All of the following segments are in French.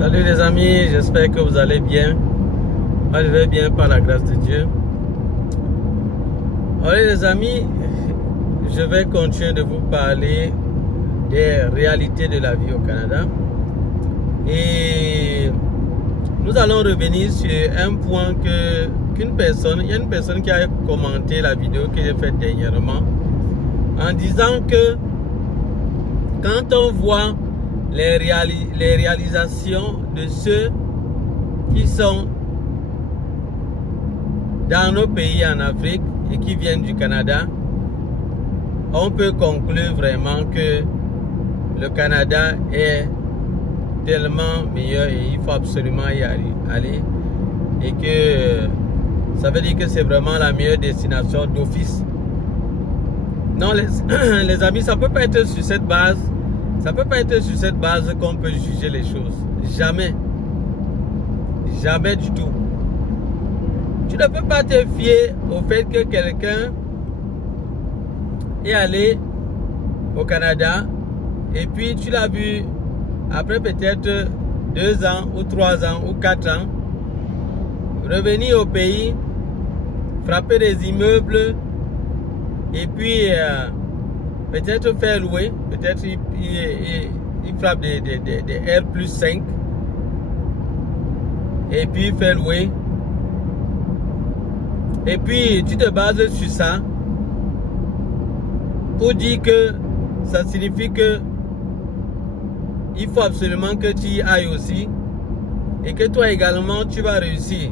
Salut les amis, j'espère que vous allez bien. Moi je vais bien par la grâce de Dieu. Allez les amis, je vais continuer de vous parler des réalités de la vie au Canada. Et nous allons revenir sur un point il y a une personne qui a commenté la vidéo que j'ai faite dernièrement en disant que quand on voit les réalisations de ceux qui sont dans nos pays en Afrique et qui viennent du Canada, on peut conclure vraiment que le Canada est tellement meilleur et il faut absolument y aller et que ça veut dire que c'est vraiment la meilleure destination d'office. Non les amis, ça peut pas être sur cette base. Ça peut pas être sur cette base qu'on peut juger les choses. Jamais. Jamais du tout. Tu ne peux pas te fier au fait que quelqu'un est allé au Canada et puis tu l'as vu après peut-être 2 ans ou 3 ans ou 4 ans revenir au pays, frapper des immeubles et puis peut-être faire louer, peut-être il frappe des R+5 et puis faire louer. Et puis tu te bases sur ça pour dire que ça signifie que il faut absolument que tu y ailles aussi et que toi également tu vas réussir.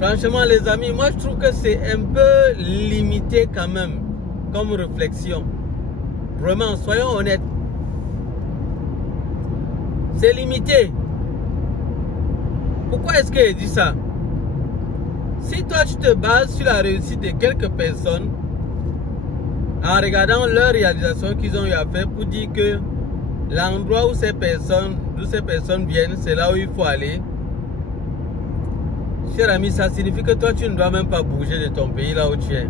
Franchement les amis, moi je trouve que c'est un peu limité quand même comme réflexion. Vraiment, soyons honnêtes. C'est limité. Pourquoi est-ce que je dis ça? Si toi tu te bases sur la réussite de quelques personnes en regardant leur réalisation qu'ils ont eu à faire pour dire que l'endroit où ces personnes viennent, c'est là où il faut aller. Cher ami, ça signifie que toi tu ne dois même pas bouger de ton pays là où tu es.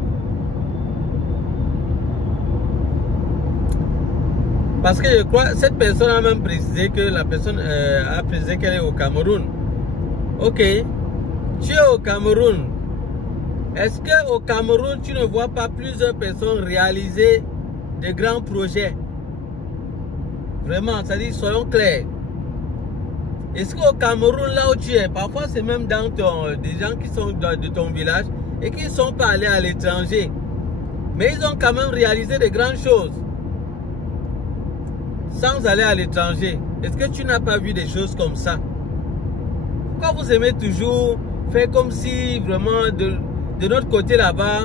Parce que je crois, cette personne a même précisé que la personne a précisé qu'elle est au Cameroun. Ok, tu es au Cameroun. Est-ce qu'au Cameroun, tu ne vois pas plusieurs personnes réaliser de grands projets? Vraiment, ça dit, soyons clairs. Est-ce qu'au Cameroun, là où tu es, parfois c'est même dans des gens qui sont de ton village et qui ne sont pas allés à l'étranger, mais ils ont quand même réalisé de grandes choses sans aller à l'étranger. Est-ce que tu n'as pas vu des choses comme ça? Pourquoi vous aimez toujours faire comme si vraiment de notre côté là-bas,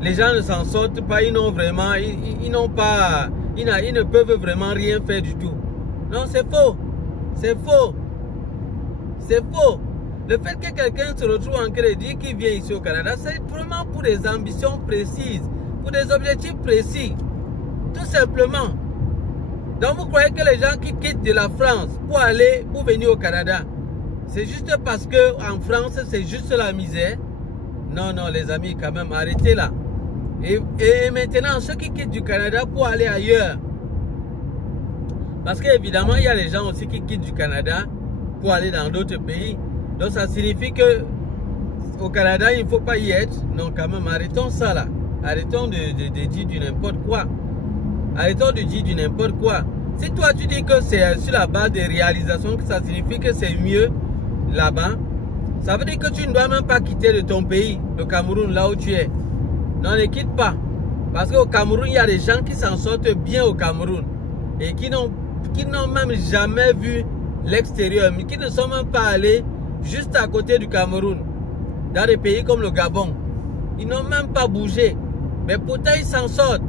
les gens ne s'en sortent pas, ils n'ont vraiment, ils ne peuvent vraiment rien faire du tout? Non, c'est faux. C'est faux. C'est faux. Le fait que quelqu'un se retrouve en crédit qui vient ici au Canada, c'est vraiment pour des ambitions précises, pour des objectifs précis. Tout simplement. Donc vous croyez que les gens qui quittent de la France pour venir au Canada, c'est juste parce que en France c'est juste la misère? Non, non les amis, quand même, arrêtez là. Et maintenant, ceux qui quittent du Canada pour aller ailleurs, parce qu'évidemment, il y a des gens aussi qui quittent du Canada pour aller dans d'autres pays. Donc ça signifie que au Canada, il ne faut pas y être. Non, quand même, arrêtons ça là. Arrêtons de dire du n'importe quoi. Arrêtons de dire du n'importe quoi. Si toi tu dis que c'est sur la base des réalisations que ça signifie que c'est mieux là-bas, ça veut dire que tu ne dois même pas quitter de ton pays, le Cameroun, là où tu es. Non, ne quitte pas. Parce qu'au Cameroun, il y a des gens qui s'en sortent bien au Cameroun et qui n'ont même jamais vu l'extérieur, mais qui ne sont même pas allés juste à côté du Cameroun, dans des pays comme le Gabon. Ils n'ont même pas bougé, mais pourtant ils s'en sortent.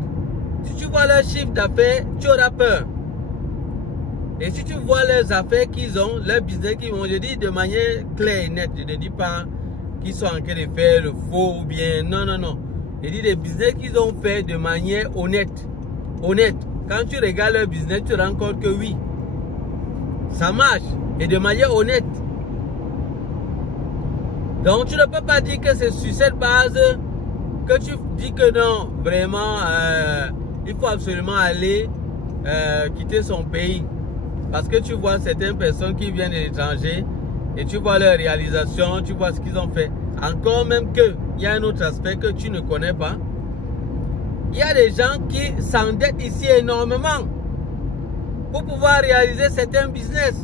Si tu vois leur chiffre d'affaires, tu auras peur. Et si tu vois leurs affaires qu'ils ont, leur business qu'ils ont, je dis de manière claire et nette, je ne dis pas qu'ils sont en train de faire le faux ou bien, non, non, non. Je dis des business qu'ils ont fait de manière honnête. Honnête. Quand tu regardes leur business, tu te rends compte que oui, ça marche et de manière honnête. Donc tu ne peux pas dire que c'est sur cette base que tu dis que non, vraiment, il faut absolument aller quitter son pays. Parce que tu vois certaines personnes qui viennent de l'étranger et tu vois leur réalisation, tu vois ce qu'ils ont fait. Encore même qu'il y a un autre aspect que tu ne connais pas. Il y a des gens qui s'endettent ici énormément pour pouvoir réaliser certains business.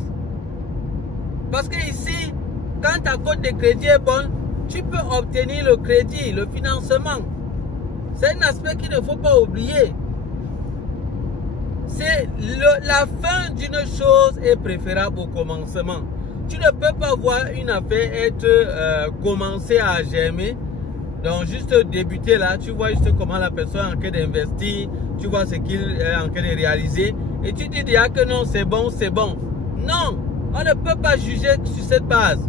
Parce que ici, quand ta cote de crédit est bonne, tu peux obtenir le crédit, le financement. C'est un aspect qu'il ne faut pas oublier. C'est la fin d'une chose est préférable au commencement. Tu ne peux pas voir une affaire être commencée à germer. Donc juste débuter là, tu vois juste comment la personne est en train d'investir, tu vois ce qu'il est en train de réaliser. Et tu dis déjà que non, c'est bon, c'est bon. Non, on ne peut pas juger sur cette base.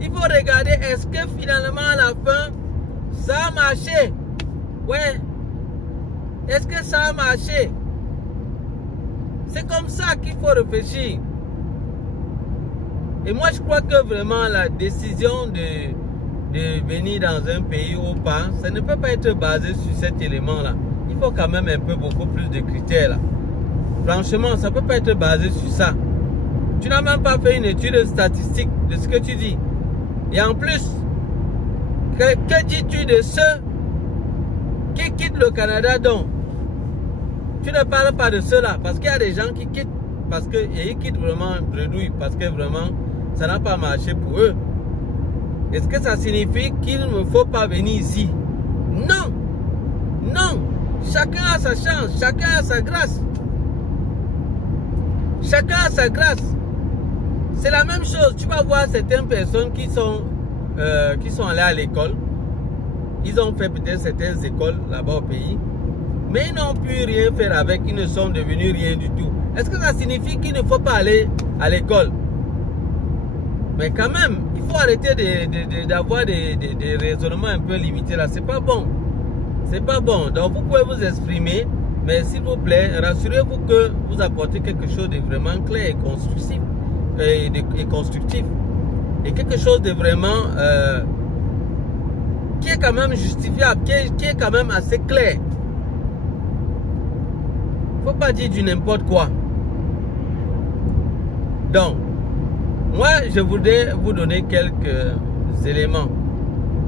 Il faut regarder, est-ce que finalement à la fin, ça a marché? Ouais. Est-ce que ça a marché? C'est comme ça qu'il faut réfléchir. Et moi, je crois que vraiment la décision de venir dans un pays ou pas, ça ne peut pas être basé sur cet élément-là. Il faut quand même un peu beaucoup plus de critères là. Franchement, ça ne peut pas être basé sur ça. Tu n'as même pas fait une étude statistique de ce que tu dis. Et en plus, que dis-tu de ceux qui quittent le Canada donc? Tu ne parles pas de cela parce qu'il y a des gens qui quittent parce qu'ils quittent vraiment bredouille, parce que vraiment ça n'a pas marché pour eux. Est-ce que ça signifie qu'il ne faut pas venir ici? Non! Non! Chacun a sa chance, chacun a sa grâce. Chacun a sa grâce. C'est la même chose. Tu vas voir certaines personnes qui sont allées à l'école. Ils ont fait peut-être certaines écoles là-bas au pays. Mais ils n'ont pu rien faire avec. Ils ne sont devenus rien du tout. Est-ce que ça signifie qu'il ne faut pas aller à l'école? Mais quand même, il faut arrêter d'avoir des raisonnements un peu limités là. C'est pas bon. C'est pas bon. Donc vous pouvez vous exprimer. Mais s'il vous plaît, rassurez-vous que vous apportez quelque chose de vraiment clair et constructif. Et constructif. Et quelque chose de vraiment qui est quand même justifiable, qui est quand même assez clair. Faut pas dire du n'importe quoi. Donc, moi, je voudrais vous donner quelques éléments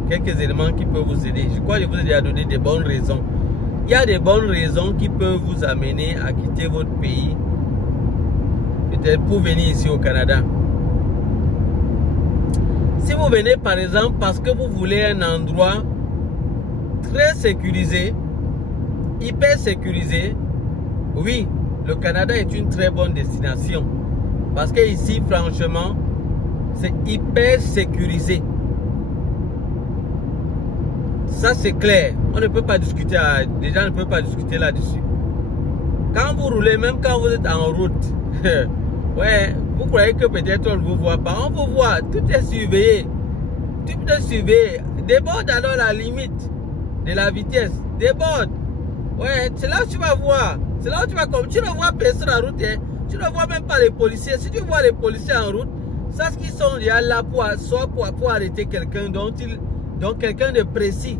qui peuvent vous aider. Je crois que je vous ai déjà donné des bonnes raisons. Il y a des bonnes raisons qui peuvent vous amener à quitter votre pays, peut-être pour venir ici au Canada. Si vous venez par exemple parce que vous voulez un endroit très sécurisé, hyper sécurisé, oui, le Canada est une très bonne destination. Parce que ici, franchement, c'est hyper sécurisé. Ça, c'est clair. On ne peut pas discuter, les gens ne peuvent pas discuter là-dessus. Quand vous roulez, même quand vous êtes en route, ouais, vous croyez que peut-être on ne vous voit pas. On vous voit, tout est surveillé. Tout est surveillé. Déborde alors la limite de la vitesse. Déborde. Ouais, c'est là où tu vas voir. C'est là où tu vas comme. Tu ne vois personne en route. Hein. Tu ne vois même pas les policiers. Si tu vois les policiers en route, c'est ce qu'ils sont là pour arrêter quelqu'un donc quelqu'un de précis.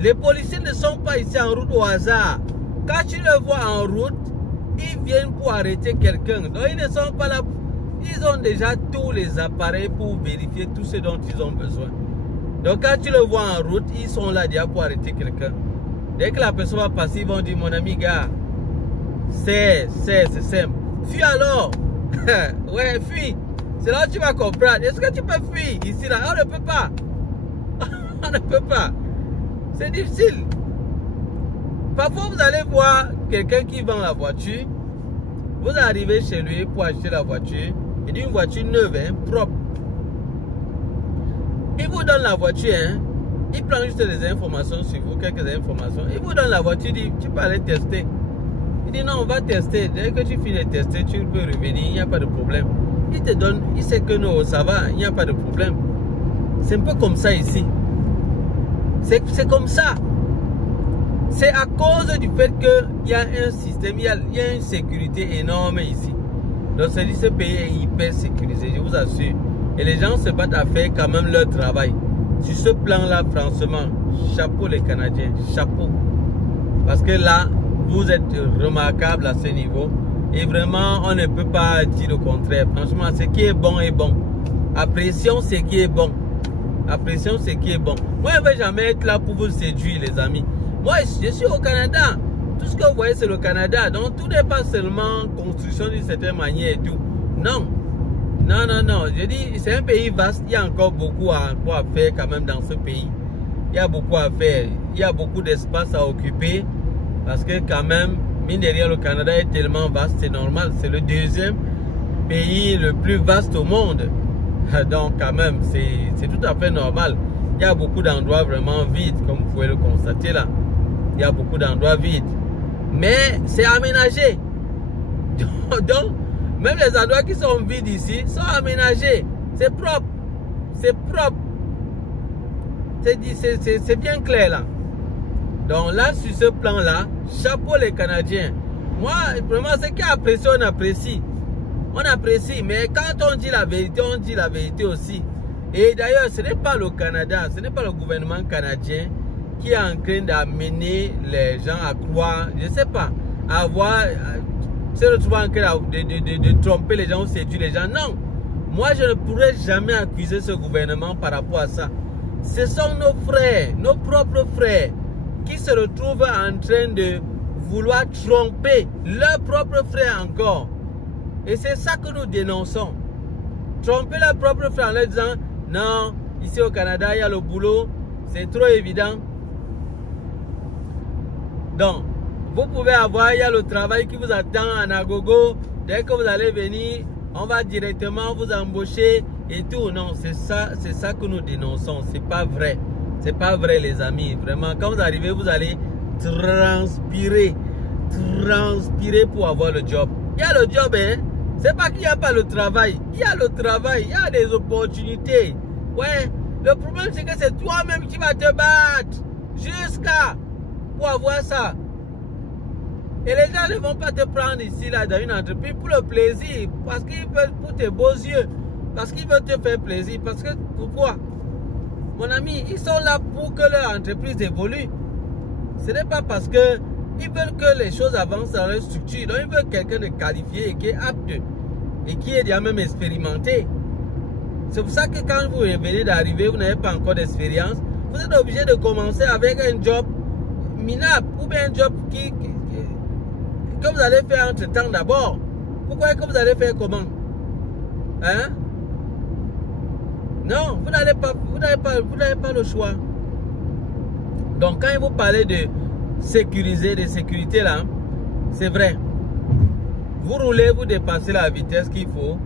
Les policiers ne sont pas ici en route au hasard. Quand tu le vois en route, ils viennent pour arrêter quelqu'un. Donc ils ne sont pas là. Ils ont déjà tous les appareils pour vérifier tout ce dont ils ont besoin. Donc quand tu le vois en route, ils sont là déjà pour arrêter quelqu'un. Dès que la personne va passer, ils vont dire, mon ami gars, c'est simple. Fuis alors. Ouais, fuis. C'est là où tu vas comprendre. Est-ce que tu peux fuir ici là? On ne peut pas. On ne peut pas. C'est difficile. Parfois, vous allez voir quelqu'un qui vend la voiture. Vous arrivez chez lui pour acheter la voiture. Il dit une voiture neuve, hein, propre. Il vous donne la voiture. Hein. Il prend juste des informations sur vous, quelques informations. Il vous donne la voiture, il dit, tu peux aller tester. Il dit, non, on va tester. Dès que tu finis de tester, tu peux revenir, il n'y a pas de problème. Il te donne, il sait que non, ça va, il n'y a pas de problème. C'est un peu comme ça ici. C'est comme ça. C'est à cause du fait qu'il y a un système, il y a une sécurité énorme ici. Donc, ce pays est hyper sécurisé, je vous assure. Et les gens se battent à faire quand même leur travail. Sur ce plan-là, franchement, chapeau les Canadiens, chapeau. Parce que là, vous êtes remarquables à ce niveau. Et vraiment, on ne peut pas dire le contraire. Franchement, ce qui est bon est bon. Apprécions ce qui est bon. Apprécions ce qui est bon. Moi, je ne vais jamais être là pour vous séduire, les amis. Moi, je suis au Canada. Tout ce que vous voyez, c'est le Canada. Donc, tout n'est pas seulement construction d'une certaine manière et tout. Non. Non, non, non. Je dis, c'est un pays vaste. Il y a encore beaucoup à faire quand même dans ce pays. Il y a beaucoup à faire. Il y a beaucoup d'espace à occuper. Parce que quand même, mine de rien, le Canada est tellement vaste. C'est normal. C'est le deuxième pays le plus vaste au monde. Donc, quand même, c'est tout à fait normal. Il y a beaucoup d'endroits vraiment vides, comme vous pouvez le constater là. Il y a beaucoup d'endroits vides. Mais c'est aménagé. Donc, même les endroits qui sont vides ici sont aménagés. C'est propre. C'est propre. C'est bien clair là. Donc là, sur ce plan-là, chapeau les Canadiens. Moi, vraiment, ce qui est apprécié, on apprécie. On apprécie, mais quand on dit la vérité, on dit la vérité aussi. Et d'ailleurs, ce n'est pas le Canada, ce n'est pas le gouvernement canadien qui est en train d'amener les gens à croire, je ne sais pas, à avoir, se retrouver en train de tromper les gens ou séduire les gens. Non, moi je ne pourrais jamais accuser ce gouvernement par rapport à ça. Ce sont nos frères, nos propres frères, qui se retrouvent en train de vouloir tromper leurs propres frères encore. Et c'est ça que nous dénonçons. Tromper leurs propres frères en leur disant, non, ici au Canada, il y a le boulot, c'est trop évident. Donc, vous pouvez avoir, il y a le travail qui vous attend en agogo. Dès que vous allez venir, on va directement vous embaucher et tout. Non, c'est ça que nous dénonçons. C'est pas vrai. C'est pas vrai, les amis. Vraiment, quand vous arrivez, vous allez transpirer. Transpirer pour avoir le job. Il y a le job, hein. C'est pas qu'il n'y a pas le travail. Il y a le travail, il y a des opportunités. Ouais, le problème c'est que c'est toi-même qui vas te battre jusqu'à pour avoir ça. Et les gens ne vont pas te prendre ici, là, dans une entreprise pour le plaisir. Parce qu'ils veulent pour tes beaux yeux. Parce qu'ils veulent te faire plaisir. Parce que, pourquoi? Mon ami, ils sont là pour que leur entreprise évolue. Ce n'est pas parce que ils veulent que les choses avancent dans leur structure. Donc, ils veulent quelqu'un de qualifié et qui est apte. Et qui est déjà même expérimenté. C'est pour ça que quand vous venez d'arriver, vous n'avez pas encore d'expérience. Vous êtes obligé de commencer avec un job minable. Ou bien un job que vous allez faire entre temps d'abord. Pourquoi que vous allez faire comment? Hein? Non, vous n'avez pas le choix. Donc quand vous parlez de sécuriser, de sécurité là, c'est vrai. Vous roulez, vous dépassez la vitesse qu'il faut.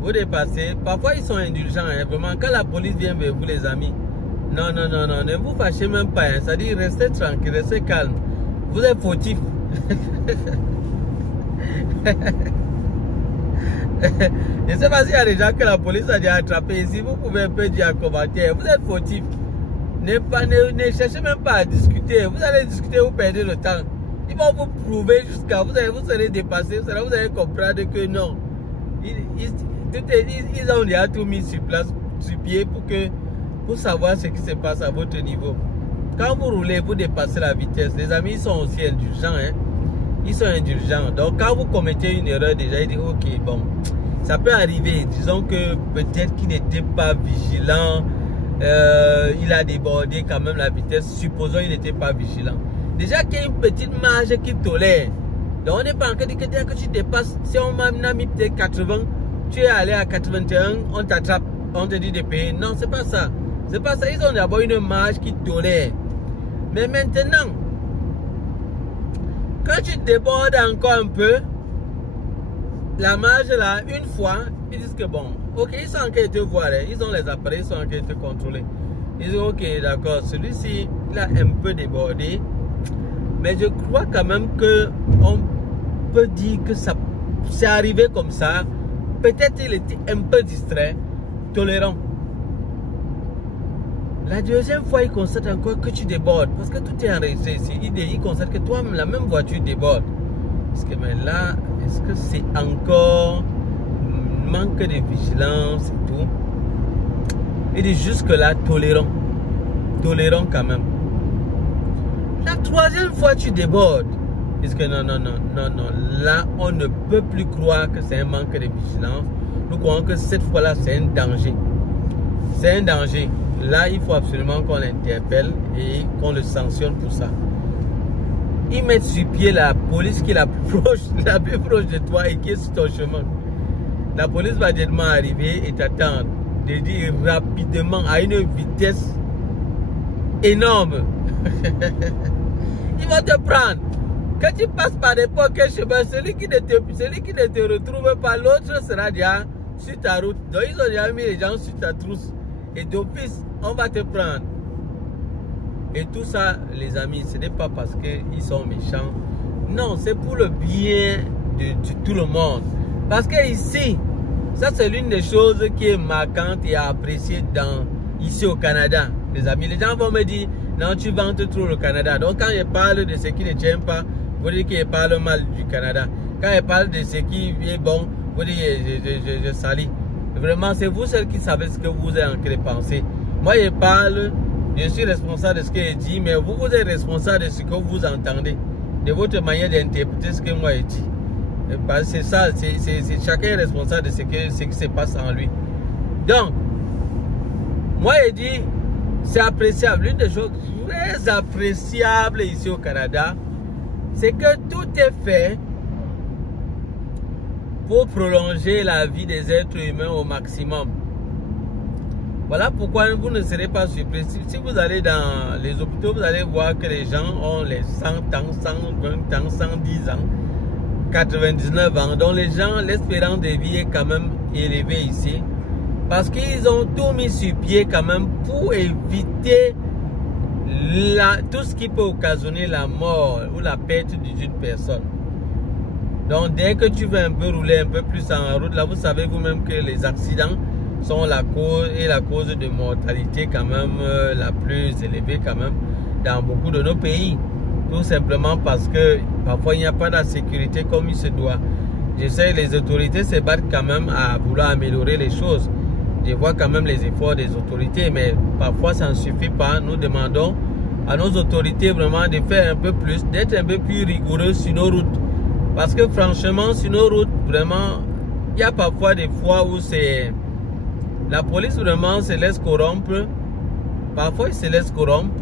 Vous dépassez. Parfois ils sont indulgents. Hein, vraiment, quand la police vient vers vous, les amis. Non, non, non, non, ne vous fâchez même pas. Hein, c'est-à-dire restez tranquille, restez calme. Vous êtes fautif. Je ne sais pas s'il y a des gens que la police a déjà attrapé ici. Vous pouvez un peu dire en commentaire. Vous êtes fautif. Ne cherchez même pas à discuter. Vous allez discuter, vous perdez le temps. Ils vont vous prouver jusqu'à vous serez dépassé. Vous allez comprendre que non. Ils ont déjà tout mis sur place, sur pied pour savoir ce qui se passe à votre niveau. Quand vous roulez, vous dépassez la vitesse. Les amis, ils sont aussi indulgents. Hein? Ils sont indulgents. Donc, quand vous commettez une erreur, déjà, ils disent, ok, bon, ça peut arriver. Disons que peut-être qu'il n'était pas vigilant. Il a débordé quand même la vitesse. Supposons qu'il n'était pas vigilant. Déjà qu'il y a une petite marge qui tolère. Donc, on n'est pas encore dit que dès que tu dépasses, si on m'a mis peut-être 80, tu es allé à 81, on t'attrape. On te dit de payer. Non, c'est pas ça. C'est pas ça. Ils ont d'abord une marge qui tolère. Mais maintenant, quand tu débordes encore un peu, la marge là, une fois, ils disent que bon, ok, ils sont en train de te voir, hein, ils ont les appareils, ils sont en train de te contrôler. Ils disent ok, d'accord, celui-ci, il a un peu débordé, mais je crois quand même que on peut dire que ça c'est arrivé comme ça. Peut-être il était un peu distrait, tolérant. La deuxième fois, il constate encore que tu débordes. Parce que tout est enregistré ici. Il constate que toi, la même voiture déborde. Parce que mais là, est-ce que c'est encore manque de vigilance et tout? Il dit jusque-là, tolérant. Tolérant quand même. La troisième fois, tu débordes. Parce que non, là, on ne peut plus croire que c'est un manque de vigilance. Nous croyons que cette fois-là, c'est un danger. C'est un danger. Là, il faut absolument qu'on l'interpelle et qu'on le sanctionne pour ça. Ils mettent sur pied la police qui est la plus proche de toi et qui est sur ton chemin. La police va directement arriver et t'attendre. De dire rapidement, à une vitesse énorme. Ils vont te prendre. Quand tu passes par n'importe quel chemin, celui qui ne te retrouve pas, l'autre sera déjà sur ta route. Donc ils ont déjà mis les gens sur ta trousse. Et d'office, on va te prendre. Et tout ça, les amis, ce n'est pas parce qu'ils sont méchants. Non, c'est pour le bien de tout le monde. Parce que ici, ça c'est l'une des choses qui est marquante et appréciée ici au Canada. Les amis, les gens vont me dire, non, tu vantes trop le Canada. Donc quand je parle de ce qui ne tient pas, vous dites que je parle mal du Canada. Quand je parle de ce qui est bon, vous dites que je salis. Vraiment, c'est vous celles qui savez ce que vous êtes en train de penser. Moi, je parle, je suis responsable de ce que je dis, mais vous êtes responsable de ce que vous entendez, de votre manière d'interpréter ce que moi je dis. C'est ça, c'est chacun est responsable de ce qui se passe en lui. Donc, moi je dis, c'est appréciable. L'une des choses très appréciables ici au Canada, c'est que tout est fait pour prolonger la vie des êtres humains au maximum. Voilà pourquoi vous ne serez pas surpris. Si vous allez dans les hôpitaux, vous allez voir que les gens ont les 100 ans, 120 ans, 110 ans, 99 ans. Donc les gens, l'espérance de vie est quand même élevée ici. Parce qu'ils ont tout mis sur pied quand même pour éviter tout ce qui peut occasionner la mort ou la perte d'une personne. Donc dès que tu veux un peu rouler un peu plus en route, là vous savez vous-même que les accidents sont la cause de mortalité quand même la plus élevée quand même dans beaucoup de nos pays. Tout simplement parce que parfois il n'y a pas de sécurité comme il se doit. Je sais les autorités se battent quand même à vouloir améliorer les choses. Je vois quand même les efforts des autorités, mais parfois ça ne suffit pas. Nous demandons à nos autorités vraiment de faire un peu plus, d'être un peu plus rigoureux sur nos routes. Parce que franchement, sur nos routes, vraiment, il y a parfois des fois où c'est... La police vraiment se laisse corrompre. Parfois, ils se laissent corrompre.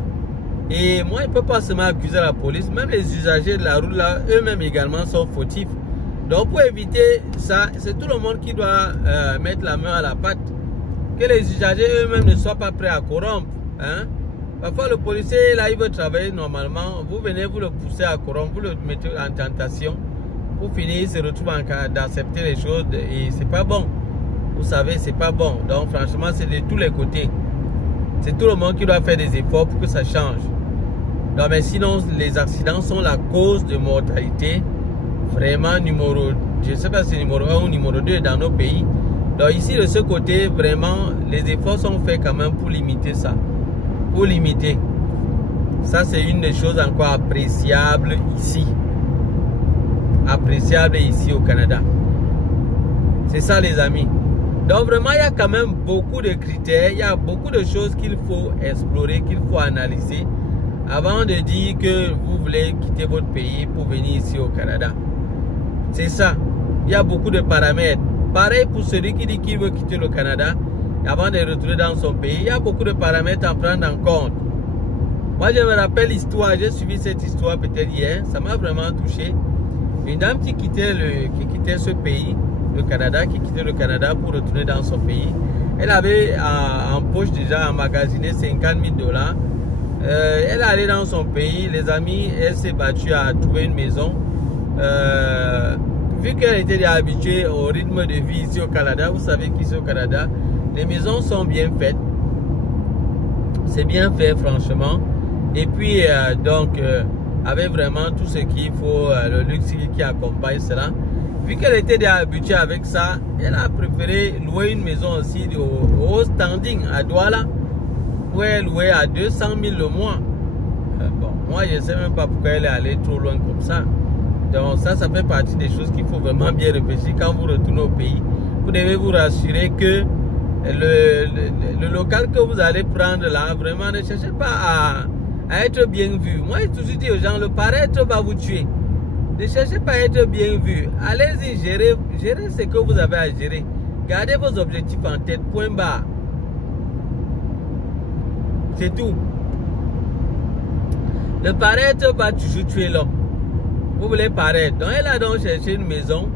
Et moi, je ne peux pas seulement accuser la police. Même les usagers de la route, là, eux-mêmes également sont fautifs. Donc, pour éviter ça, c'est tout le monde qui doit mettre la main à la pâte. Que les usagers eux-mêmes ne soient pas prêts à corrompre. Hein? Parfois, le policier, là, il veut travailler normalement. Vous venez, vous le poussez à corrompre, vous le mettez en tentation. Pour finir, il se retrouve en cas d'accepter les choses et c'est pas bon. Vous savez, c'est pas bon. Donc, franchement, c'est de tous les côtés. C'est tout le monde qui doit faire des efforts pour que ça change. Non, mais sinon, les accidents sont la cause de mortalité. Vraiment, je ne sais pas si c'est numéro 1 ou numéro 2 dans nos pays. Donc, ici, de ce côté, vraiment, les efforts sont faits quand même pour limiter ça. Pour limiter. Ça, c'est une des choses encore appréciables ici. Appréciable ici au Canada. C'est ça les amis. Donc vraiment il y a quand même beaucoup de critères, il y a beaucoup de choses qu'il faut explorer, qu'il faut analyser avant de dire que vous voulez quitter votre pays pour venir ici au Canada. C'est ça. Il y a beaucoup de paramètres. Pareil pour celui qui dit qu'il veut quitter le Canada avant de retourner dans son pays. Il y a beaucoup de paramètres à prendre en compte. Moi je me rappelle l'histoire, j'ai suivi cette histoire peut-être hier, ça m'a vraiment touché. Une dame qui quittait ce pays, le Canada, qui quittait le Canada pour retourner dans son pays. Elle avait en poche déjà emmagasiné 50 000 $. Elle est allée dans son pays, les amis, elle s'est battue à trouver une maison. Vu qu'elle était déjà habituée au rythme de vie ici au Canada, vous savez qu'ici au Canada, les maisons sont bien faites. C'est bien fait franchement. Et puis avec vraiment tout ce qu'il faut, le luxe qui accompagne cela. Vu qu'elle était déjà habituée avec ça, elle a préféré louer une maison aussi au standing à Douala, où elle louait à 200 000 le mois. Bon, moi je ne sais même pas pourquoi elle est allée trop loin comme ça. Donc ça fait partie des choses qu'il faut vraiment bien réfléchir quand vous retournez au pays. Vous devez vous rassurer que le local que vous allez prendre là, vraiment ne cherchez pas à être bien vu. Moi, je toujours dis aux gens, le paraître va vous tuer. Ne cherchez pas à être bien vu. Allez-y, gérez ce que vous avez à gérer. Gardez vos objectifs en tête, point barre. C'est tout. Le paraître va toujours tuer l'homme. Vous voulez paraître. Donc elle a donc cherché une maison,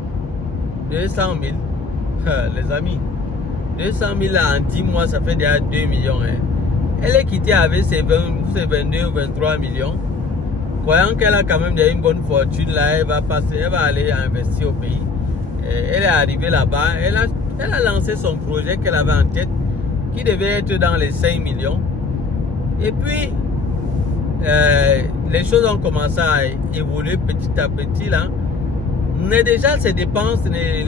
200 000. Les amis, 200 000 en 10 mois, ça fait déjà 2 millions. Hein. Elle est quittée avec ses 22 ou 23 millions. Croyant qu'elle a quand même une bonne fortune, là, elle va aller investir au pays. Elle est arrivée là-bas, elle a lancé son projet qu'elle avait en tête, qui devait être dans les 5 millions. Et puis, les choses ont commencé à évoluer petit à petit là. Mais déjà, ces dépenses,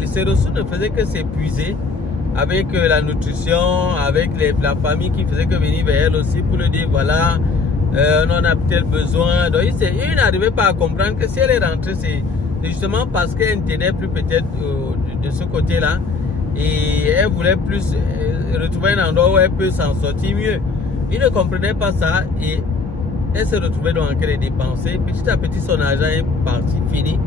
ces ressources ne faisaient que s'épuiser avec la nutrition, avec la famille qui faisait que venir vers elle aussi pour lui dire voilà, on en a peut-être besoin. Donc, il n'arrivait pas à comprendre que si elle est rentrée, c'est justement parce qu'elle ne tenait plus peut-être de ce côté-là. Et elle voulait plus retrouver un endroit où elle peut s'en sortir mieux. Il ne comprenait pas ça et elle se retrouvait donc en train de dépenser. Petit à petit, son argent est parti, fini.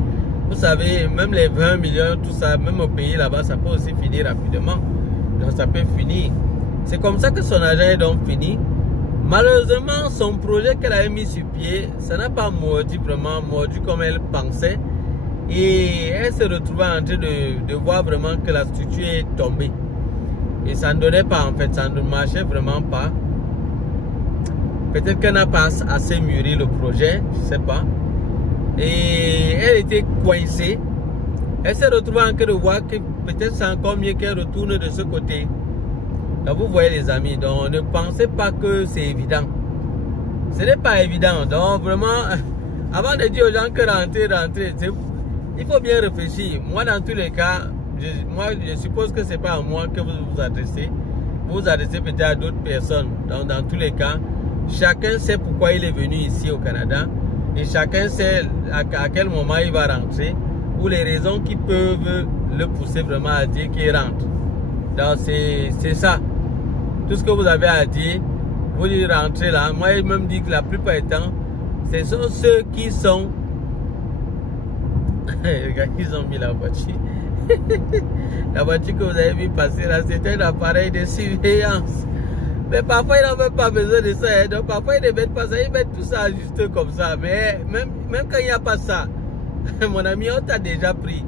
Vous savez, même les 20 millions, tout ça, même au pays là-bas, ça peut aussi finir rapidement. Donc ça peut finir. C'est comme ça que son argent est donc fini. Malheureusement, son projet qu'elle avait mis sur pied, ça n'a pas vraiment mordu comme elle pensait. Et elle se retrouvait en train de voir vraiment que la structure est tombée. Et ça ne donnait pas en fait, ça ne marchait vraiment pas. Peut-être qu'elle n'a pas assez mûri le projet, je ne sais pas. Et elle était coincée. Elle s'est retrouvée en train de voir que peut-être c'est encore mieux qu'elle retourne de ce côté. Donc vous voyez les amis, donc ne pensez pas que c'est évident. Ce n'est pas évident. Donc vraiment, avant de dire aux gens que rentrer, il faut bien réfléchir. Moi dans tous les cas, je suppose que ce n'est pas à moi que vous vous adressez. Vous vous adressez peut-être à d'autres personnes. Donc dans tous les cas, chacun sait pourquoi il est venu ici au Canada. Et chacun sait à quel moment il va rentrer. Ou les raisons qui peuvent le pousser vraiment à dire qu'il rentre. Donc c'est ça. Tout ce que vous avez à dire, vous dites rentrer là. Moi, je même dis que la plupart du temps, ce sont ceux qui sont... Regarde, ils ont mis la voiture. La voiture que vous avez vu passer là, c'était un appareil de surveillance. Mais parfois, ils n'ont même pas besoin de ça. Hein. Donc parfois, ils ne mettent pas ça. Ils mettent tout ça juste comme ça. Mais même quand il n'y a pas ça, mon ami, on t'a déjà pris.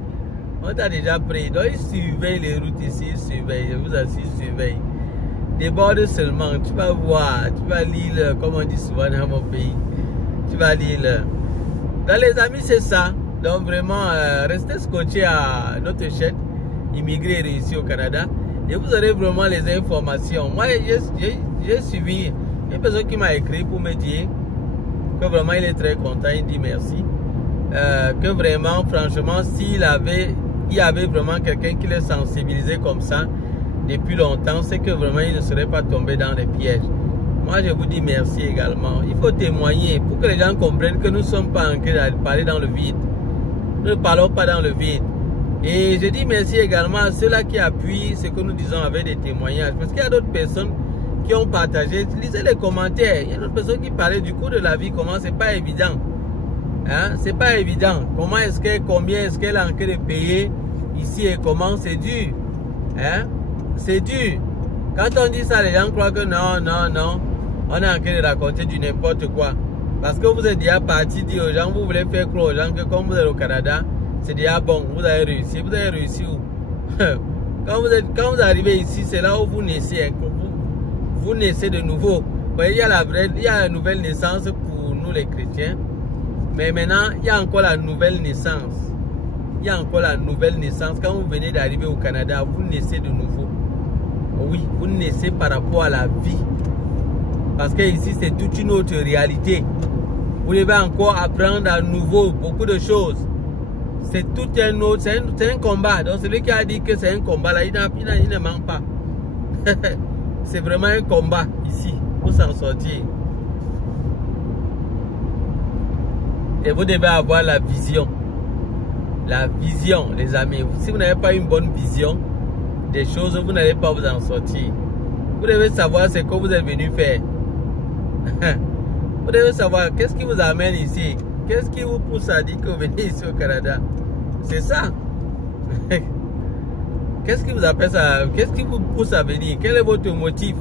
On t'a déjà pris. Donc, ils surveillent les routes ici. Ils surveillent. Je vous assure, ils surveillent. Déborde seulement. Tu vas voir. Tu vas lire, comme on dit souvent dans mon pays. Tu vas lire. Donc, les amis, c'est ça. Donc, vraiment, restez scotchés à notre chaîne Immigrés réussis au Canada. Et vous aurez vraiment les informations. Moi, j'ai suivi une personne qui m'a écrit pour me dire que vraiment il est très content. Il dit merci. Que vraiment, franchement, il y avait vraiment quelqu'un qui le sensibilisait comme ça depuis longtemps, c'est que vraiment il ne serait pas tombé dans les pièges. Moi, je vous dis merci également. Il faut témoigner pour que les gens comprennent que nous ne sommes pas en train de parler dans le vide. Nous ne parlons pas dans le vide. Et je dis merci également à ceux-là qui appuient ce que nous disons avec des témoignages. Parce qu'il y a d'autres personnes qui ont partagé. Lisez les commentaires. Il y a d'autres personnes qui parlaient du coût de la vie, comment c'est pas évident. Hein? C'est pas évident. Comment est-ce qu'elle, combien est-ce qu'elle est en train de payer ici et comment c'est dur. Hein? C'est dur. Quand on dit ça, les gens croient que non. On est en train de raconter du n'importe quoi. Parce que vous êtes déjà parti dire aux gens, vous voulez faire croire aux gens que comme vous êtes au Canada, c'est déjà bon, vous avez réussi. Vous avez réussi où? Quand vous arrivez ici, c'est là où vous naissez. Vous naissez de nouveau. Vous voyez, il y a la nouvelle naissance pour nous les chrétiens. Mais maintenant, il y a encore la nouvelle naissance. Il y a encore la nouvelle naissance. Quand vous venez d'arriver au Canada, vous naissez de nouveau. Oui, vous naissez par rapport à la vie. Parce que ici, c'est toute une autre réalité. Vous devez encore apprendre à nouveau beaucoup de choses. C'est tout un autre, c'est un combat. Donc celui qui a dit que c'est un combat, là, il ne manque pas. C'est vraiment un combat ici, pour s'en sortir. Et vous devez avoir la vision. La vision, les amis. Si vous n'avez pas une bonne vision des choses, vous n'allez pas vous en sortir. Vous devez savoir ce que vous êtes venu faire. Vous devez savoir qu'est-ce qui vous amène ici. Qu'est-ce qui vous pousse à dire que vous venez ici au Canada? C'est ça. Qu'est-ce qui vous appelle ça? Qu'est-ce qui vous pousse à venir? Quel est votre motif?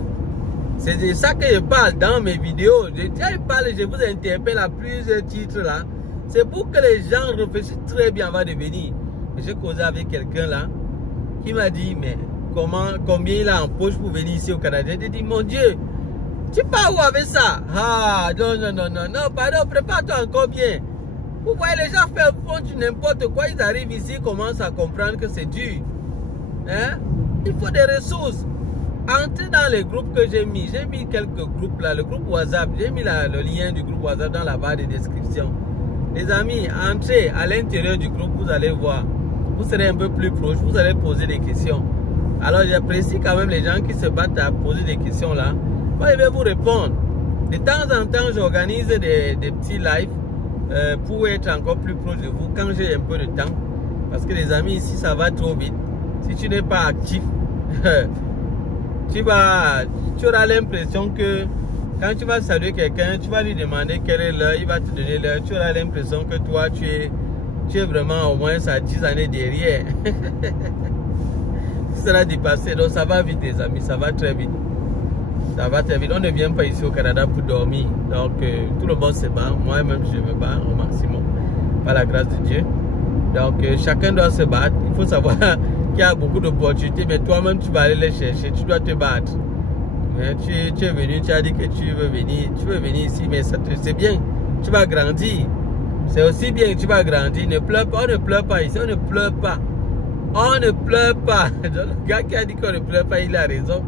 C'est de ça que je parle dans mes vidéos. Je vous interpelle à plusieurs titres là. C'est pour que les gens réfléchissent très bien avant de venir. J'ai causé avec quelqu'un là qui m'a dit, mais combien il a en poche pour venir ici au Canada? J'ai dit, mon Dieu, tu pars où avec ça? Ah, non, pardon, prépare-toi encore bien. Vous voyez, les gens font du n'importe quoi, ils arrivent ici, ils commencent à comprendre que c'est dur. Hein? Il faut des ressources. Entrez dans les groupes que j'ai mis quelques groupes là, le groupe WhatsApp, j'ai mis le lien du groupe WhatsApp dans la barre de description. Les amis, entrez à l'intérieur du groupe, vous allez voir. Vous serez un peu plus proche, vous allez poser des questions. Alors j'apprécie quand même les gens qui se battent à poser des questions là. Moi je vais vous répondre. De temps en temps, j'organise des petits lives pour être encore plus proche de vous quand j'ai un peu de temps. Parce que les amis, ici ça va trop vite. Si tu n'es pas actif, tu auras l'impression que quand tu vas saluer quelqu'un, tu vas lui demander quelle est l'heure, il va te donner l'heure. Tu auras l'impression que toi, tu es vraiment au moins à 10 années derrière. Tu seras dépassé. Donc ça va vite les amis, ça va très vite. Ça va très vite. On ne vient pas ici au Canada pour dormir. Donc tout le monde se bat. Moi-même je me bats au maximum. Par la grâce de Dieu. Donc chacun doit se battre. Il faut savoir qu'il y a beaucoup d'opportunités. Mais toi-même tu vas aller les chercher. Tu dois te battre. Tu es venu, tu as dit que tu veux venir ici, mais c'est bien, tu vas grandir. C'est aussi bien que tu vas grandir. Ne pleure pas, on ne pleure pas ici, on ne pleure pas. On ne pleure pas. Le gars qui a dit qu'on ne pleure pas, il a raison.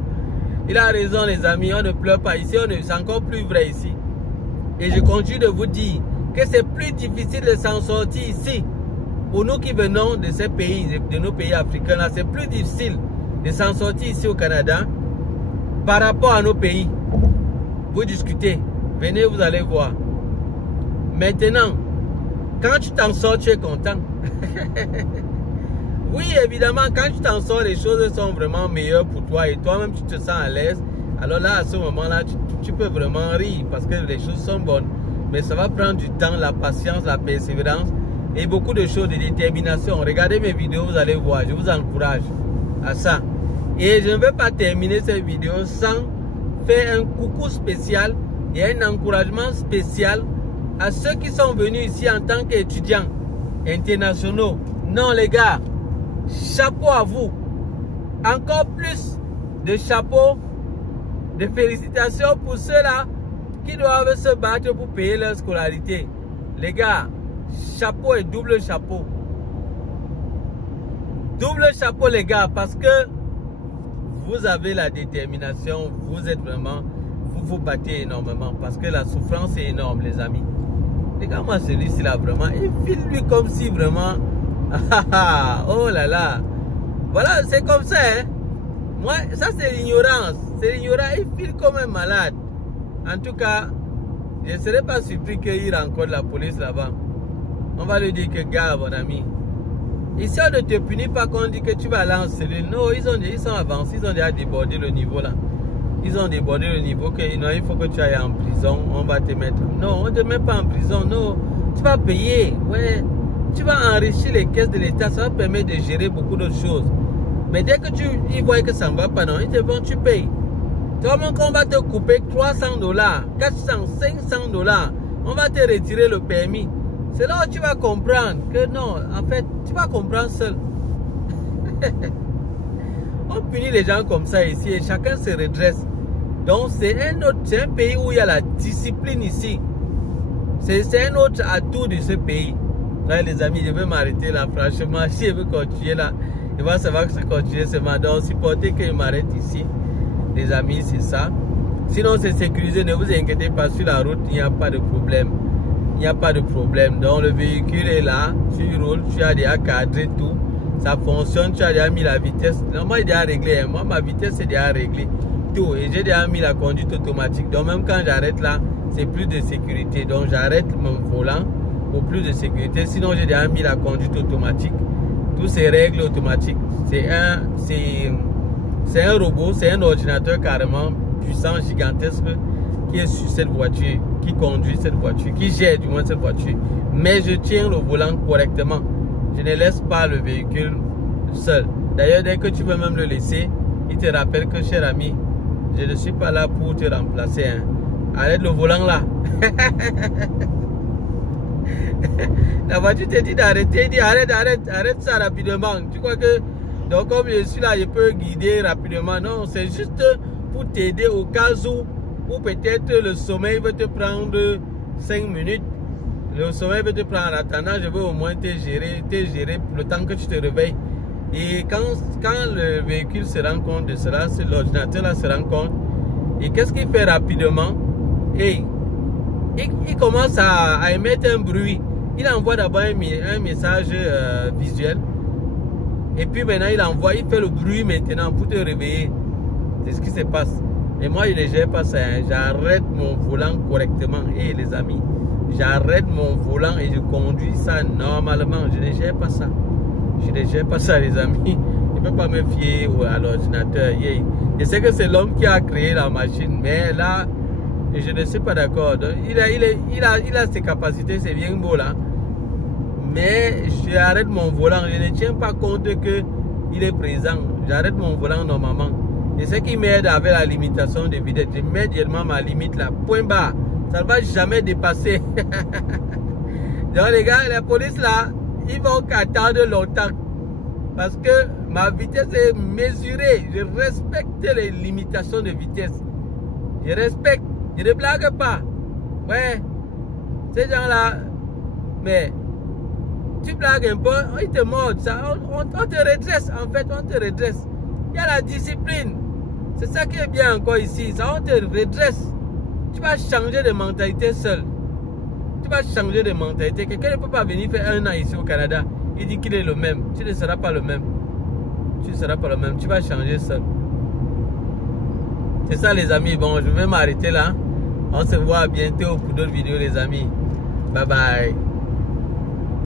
Il a raison les amis, on ne pleure pas ici, c'est encore plus vrai ici. Et je continue de vous dire que c'est plus difficile de s'en sortir ici. Pour nous qui venons de ces pays, de nos pays africains là, c'est plus difficile de s'en sortir ici au Canada. Par rapport à nos pays, vous discutez, venez, vous allez voir. Maintenant, quand tu t'en sors, tu es content. Oui, évidemment, quand tu t'en sors, les choses sont vraiment meilleures pour toi et toi-même, tu te sens à l'aise. Alors là, à ce moment-là, tu peux vraiment rire parce que les choses sont bonnes. Mais ça va prendre du temps, la patience, la persévérance et beaucoup de choses, de détermination. Regardez mes vidéos, vous allez voir, je vous encourage à ça. Et je ne vais pas terminer cette vidéo sans faire un coucou spécial et un encouragement spécial à ceux qui sont venus ici en tant qu'étudiants internationaux. Non les gars, chapeau à vous. Encore plus de chapeau, de félicitations pour ceux-là qui doivent se battre pour payer leur scolarité. Les gars, chapeau et double chapeau. Double chapeau les gars, parce que vous avez la détermination, vous êtes vraiment, vous vous battez énormément parce que la souffrance est énorme les amis. Regarde-moi celui-ci là vraiment, il file lui comme si vraiment, oh là là, voilà c'est comme ça hein. Moi ça c'est l'ignorance, il file comme un malade. En tout cas, je ne serais pas surpris qu'il rencontre la police là-bas. On va lui dire que gars mon ami, ici on ne te punit pas quand on dit que tu vas aller en cellule. Non, ils sont avancés, ils ont déjà débordé le niveau là. Ils ont débordé le niveau que non, il faut que tu ailles en prison, on va te mettre. Non, on ne te met pas en prison, non. Tu vas payer, ouais. Tu vas enrichir les caisses de l'État, ça va permettre de gérer beaucoup d'autres choses. Mais dès que ils voient que ça ne va pas, non, ils te vont, tu payes. Toi-même qu'on va te couper $300, 400, 500 $, on va te retirer le permis. C'est là où tu vas comprendre que non, en fait, tu vas comprendre seul. On punit les gens comme ça ici et chacun se redresse. Donc c'est un pays où il y a la discipline ici. C'est un autre atout de ce pays. Là les amis, je vais m'arrêter là, franchement, si je veux continuer là, il va savoir que ça continue seulement. Donc supportez que je m'arrête ici. Les amis, c'est ça. Sinon c'est sécurisé, ne vous inquiétez pas, sur la route, il n'y a pas de problème. Il n'y a pas de problème. Donc le véhicule est là, tu roules, tu as déjà cadré tout. Ça fonctionne, tu as déjà mis la vitesse. Non, moi, j'ai déjà réglé. Moi, ma vitesse est déjà réglée. Tout. Et j'ai déjà mis la conduite automatique. Donc même quand j'arrête là, c'est plus de sécurité. Donc j'arrête mon volant pour plus de sécurité. Sinon, j'ai déjà mis la conduite automatique. Tous ces règles automatiques. C'est un robot, c'est un ordinateur carrément puissant, gigantesque, qui est sur cette voiture, qui conduit cette voiture, qui gère du moins cette voiture. Mais je tiens le volant correctement. Je ne laisse pas le véhicule seul. D'ailleurs, dès que tu veux même le laisser, il te rappelle que, cher ami, je ne suis pas là pour te remplacer. Hein. Arrête le volant là. La voiture te dit d'arrêter, il dit arrête ça rapidement. Tu crois que, donc comme je suis là, je peux guider rapidement. Non, c'est juste pour t'aider au cas où peut-être le sommeil veut te prendre 5 minutes. Le sommeil veut te prendre. En attendant, je veux au moins te gérer le temps que tu te réveilles. Et quand le véhicule se rend compte de cela, l'ordinateur là se rend compte. Et qu'est-ce qu'il fait rapidement? Et il commence à émettre un bruit. Il envoie d'abord un message visuel. Et puis maintenant, il fait le bruit maintenant pour te réveiller. C'est ce qui se passe. Et moi, je ne gère pas ça. Hein. J'arrête mon volant correctement. Et les amis, j'arrête mon volant et je conduis ça normalement. Je ne gère pas ça. Je ne gère pas ça, les amis. Je ne peux pas me fier à l'ordinateur. Je sais que c'est l'homme qui a créé la machine. Mais là, je ne suis pas d'accord. Il a ses capacités, c'est bien beau là. Mais j'arrête mon volant. Je ne tiens pas compte qu'il est présent. J'arrête mon volant normalement. Et ce qui m'aide avec la limitation de vitesse, je mets directement ma limite là. Point barre. Ça ne va jamais dépasser. Donc les gars, la police là, ils vont attendre longtemps. Parce que ma vitesse est mesurée. Je respecte les limitations de vitesse. Je respecte. Je ne blague pas. Ouais. Ces gens-là, mais tu blagues un peu, ils te mordent. On te redresse, en fait, on te redresse. Il y a la discipline. C'est ça qui est bien encore ici. Ça, on te redresse. Tu vas changer de mentalité seul. Tu vas changer de mentalité. Quelqu'un ne peut pas venir faire 1 an ici au Canada. Il dit qu'il est le même. Tu ne seras pas le même. Tu ne seras pas le même. Tu vas changer seul. C'est ça les amis. Bon, je vais m'arrêter là. On se voit bientôt pour d'autres vidéos les amis. Bye bye.